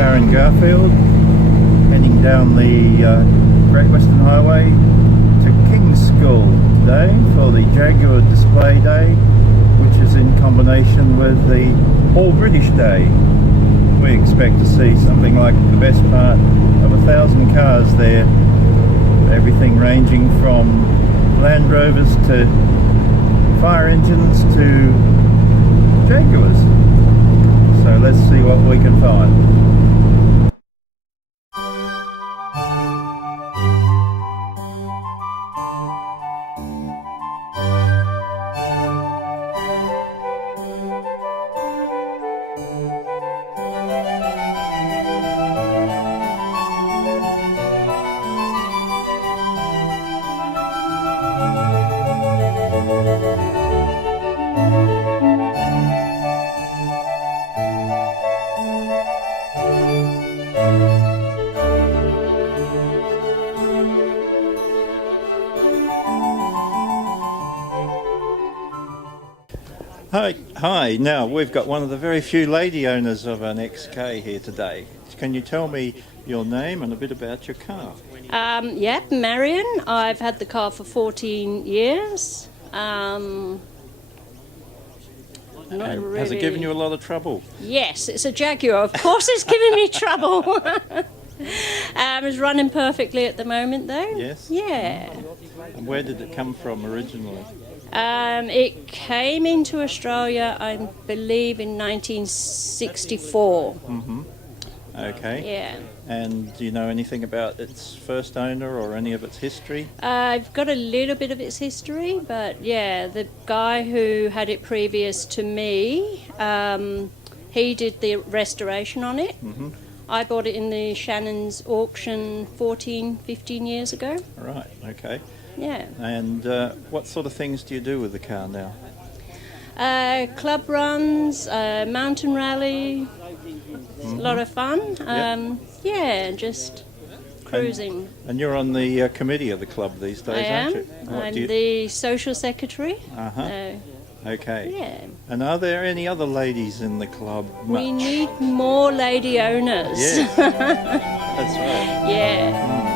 are in Garfield, heading down the Great Western Highway to King's School today for the Jaguar Display Day, which is in combination with the All British Day. We expect to see something like the best part of 1,000 cars there, everything ranging from Land Rovers to fire engines to Jaguars. So let's see what we can find. Hi. Now we've got one of the very few lady owners of an XK here today. Can you tell me your name and a bit about your car? Marion. I've had the car for 14 years. Has it given you a lot of trouble? Yes, it's a Jaguar. Of course it's giving me trouble. It's running perfectly at the moment though. Yes? Yeah. And where did it come from originally? It came into Australia, I believe, in 1964. Mm-hmm. Okay. Yeah. And do you know anything about its first owner or any of its history? I've got a little bit of its history, but yeah, the guy who had it previous to me, he did the restoration on it. Mm-hmm. I bought it in the Shannon's auction 15 years ago. Right, okay. Yeah. And what sort of things do you do with the car now? Club runs, mountain rally, a lot of fun. Just cruising. And you're on the committee of the club these days, aren't you? I'm the social secretary. Uh-huh. Okay. Yeah. And are there any other ladies in the club? We need more lady owners. Yes. That's right. Yeah.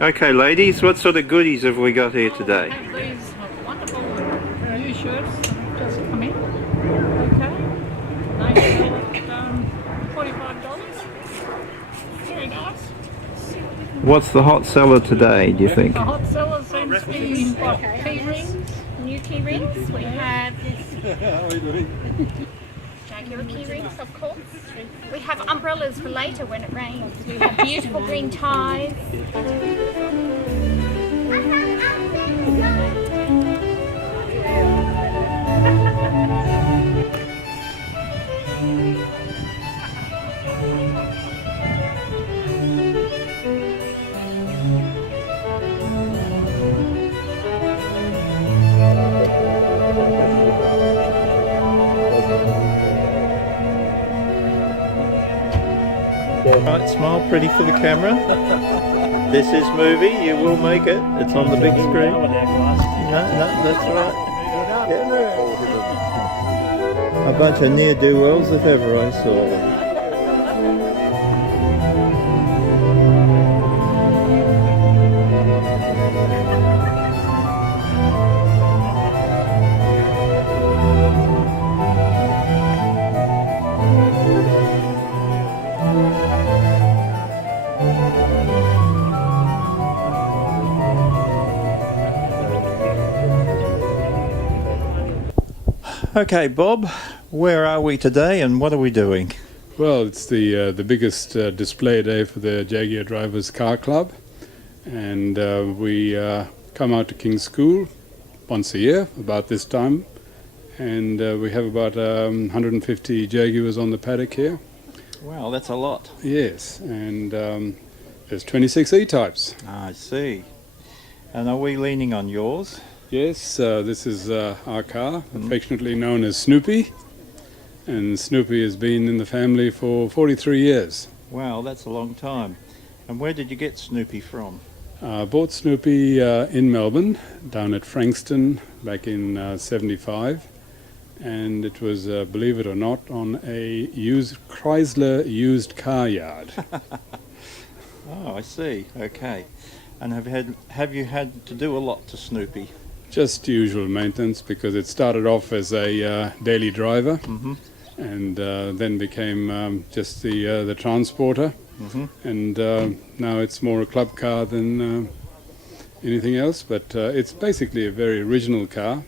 Okay, ladies, what sort of goodies have we got here today? I have these wonderful new shirts just come in. Okay. They $45. Very nice. What's the hot seller today, do you think? The hot seller seems to be what, key rings, new key rings. We have Jaguar key rings, of course. We have umbrellas for later when it rains. We have beautiful green ties. Right, smile pretty for the camera. This is movie, you will make it. It's on the big screen. No, that's right. Yeah. A bunch of ne'er-do-wells if ever I saw them. Okay, Bob, where are we today and what are we doing? Well, it's the biggest display day for the Jaguar Drivers Car Club, and we come out to King's School once a year about this time, and we have about 150 Jaguars on the paddock here. Wow, that's a lot. Yes, and There's 26 E-types. I see. And are we leaning on yours? Yes, this is our car, affectionately known as Snoopy. And Snoopy has been in the family for 43 years. Wow, that's a long time. And where did you get Snoopy from? I bought Snoopy in Melbourne, down at Frankston, back in 75. And it was, believe it or not, on a Chrysler used car yard. Oh, I see. Okay. And have you had to do a lot to Snoopy? Just usual maintenance, because it started off as a daily driver, and then became just the transporter, and now it's more a club car than anything else. But it's basically a very original car,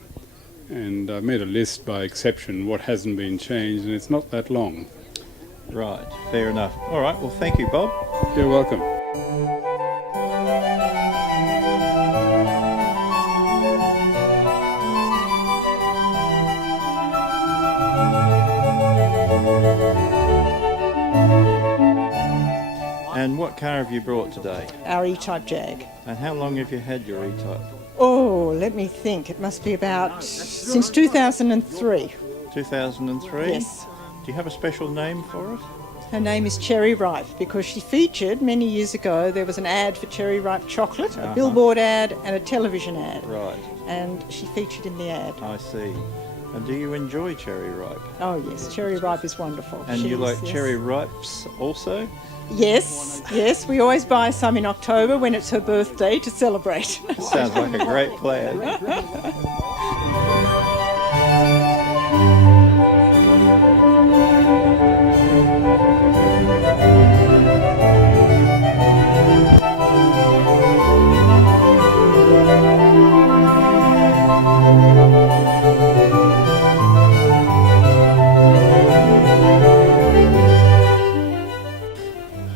and I made a list by exception what hasn't been changed, and it's not that long. Right, fair enough. All right, well, thank you, Bob. You're welcome. And what car have you brought today? Our E-Type Jag. And how long have you had your E-Type? Oh, let me think. It must be about since 2003. 2003? Yes. Do you have a special name for it? Her name is Cherry Ripe because she featured many years ago. There was an ad for Cherry Ripe chocolate, a billboard ad and a television ad. Right, And she featured in the ad. I see. And do you enjoy Cherry Ripe? Oh yes, Cherry Ripe is wonderful. And She you is, like yes. Cherry Ripes also? Yes, yes. We always buy some in October when it's her birthday to celebrate. Sounds like a great plan.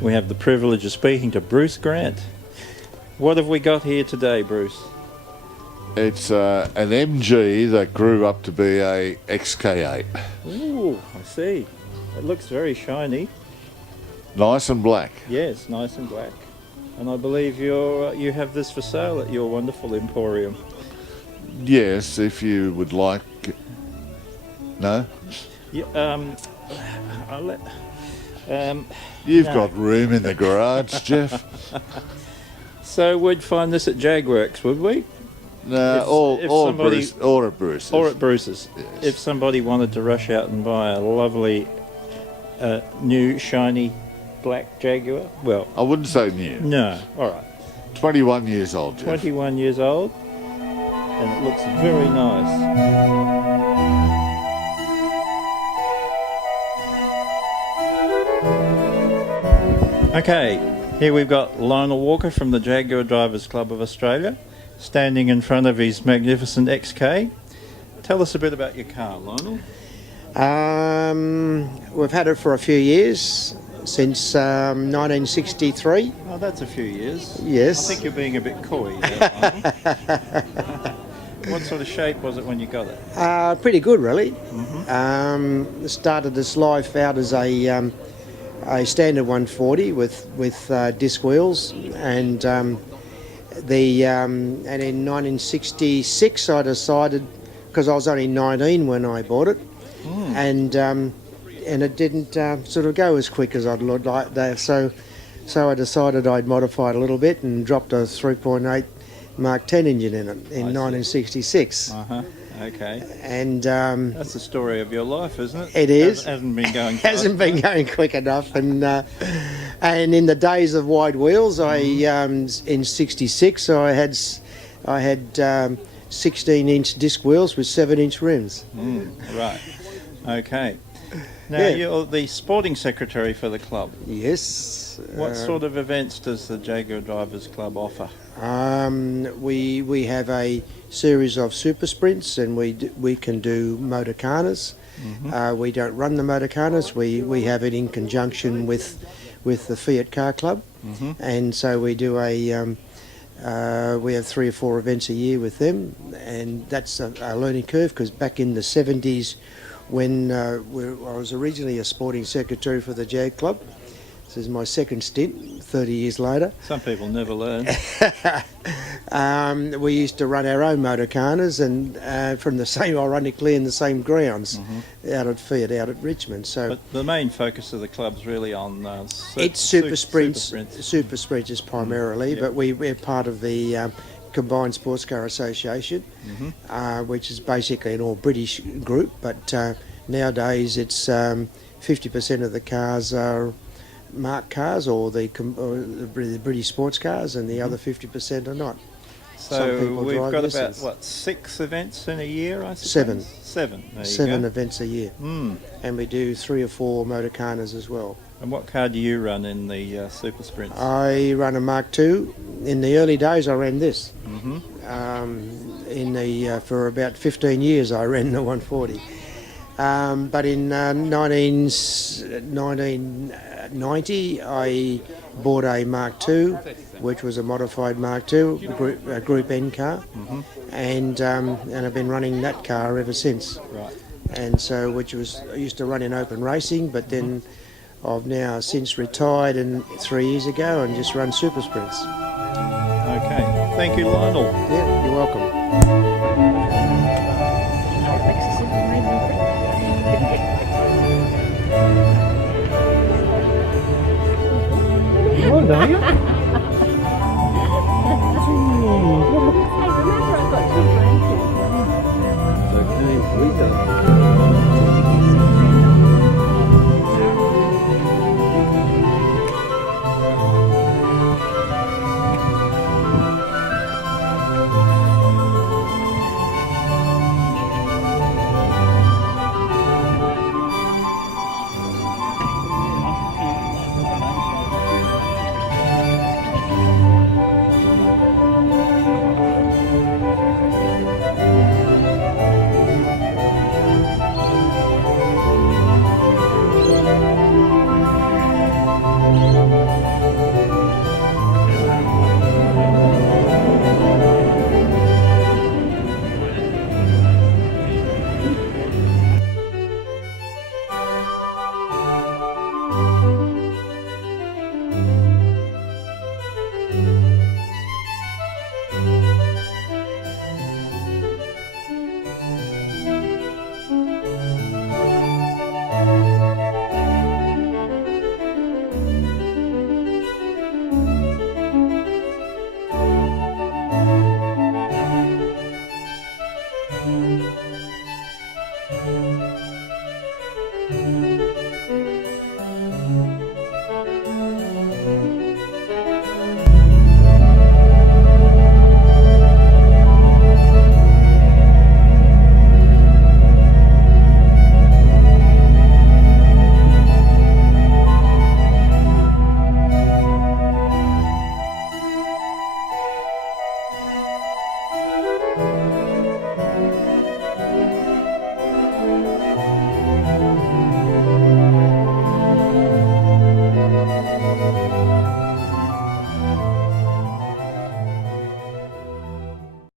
We have the privilege of speaking to Bruce Grant. What have we got here today, Bruce? It's an MG that grew up to be a XK8. Ooh, I see. It looks very shiny. Nice and black. Yes, nice and black. And I believe you have this for sale at your wonderful emporium. Yes, if you would like. No? Yeah, I'll let... You've No. got room in the garage, Jeff. So we'd find this at Jagworks, would we? No, If- or, if or, somebody- Bruce, or at Bruce's. Or at Bruce's. Yes. If somebody wanted to rush out and buy a lovely new shiny black Jaguar, well, I wouldn't say new. no, all right. 21 years old, Jeff. 21 years old, and it looks very nice. Okay, here we've got Lionel Walker from the Jaguar Drivers Club of Australia, standing in front of his magnificent XK. Tell us a bit about your car, Lionel. We've had it for a few years, since 1963. Oh, that's a few years. Yes. I think you're being a bit coy there, Lionel. What sort of shape was it when you got it? Pretty good, really. Started its life out as a standard 140 with disc wheels, and and in 1966 I decided, because I was only 19 when I bought it, and it didn't sort of go as quick as I'd like that. So I decided I'd modify it a little bit and dropped a 3.8 Mark 10 engine in it in 1966. Okay. And That's the story of your life, isn't it? It is. Hasn't been going fast. hasn't been going quick enough. And in the days of wide wheels, I in '66 I had 16-inch disc wheels with 7-inch rims. Right. Okay. Now, Yeah. you're the sporting secretary for the club. Yes. What sort of events does the Jaguar Drivers Club offer? We have a series of super sprints, and we can do motorcanas. We don't run the motorcanas. We have it in conjunction with the Fiat Car Club, and so we do we have 3 or 4 events a year with them, and that's a learning curve, because back in the 70s, when I was originally a sporting secretary for the Jag Club, This is my second stint, 30 years later. Some people never learn. We used to run our own motorcanas and from the same, ironically, in the same grounds out at Fiat, out at Richmond. So But the main focus of the club's really on it's super sprints primarily, but we're part of the Combined Sports Car Association, which is basically an all British group. But nowadays, it's 50% of the cars are marked cars or the British sports cars, and the other 50% are not. Some So people we've drive got lessons. about, what, 6 events in a year, I suppose? Seven. 7. There you 7 go. events a year, Mm. and we do 3 or 4 motorcanas as well. And what car do you run in the super sprints? I run a Mark II. In the early days, I ran this. Mhm. For about 15 years, I ran the 140. But in 1990, I bought a Mark II, which was a modified Mark II, Group N car, and I've been running that car ever since. Right. And so, I used to run in open racing, but then I've now since retired 3 years ago and just run super sprints. Okay. Thank you, Lionel. Yeah, you're welcome.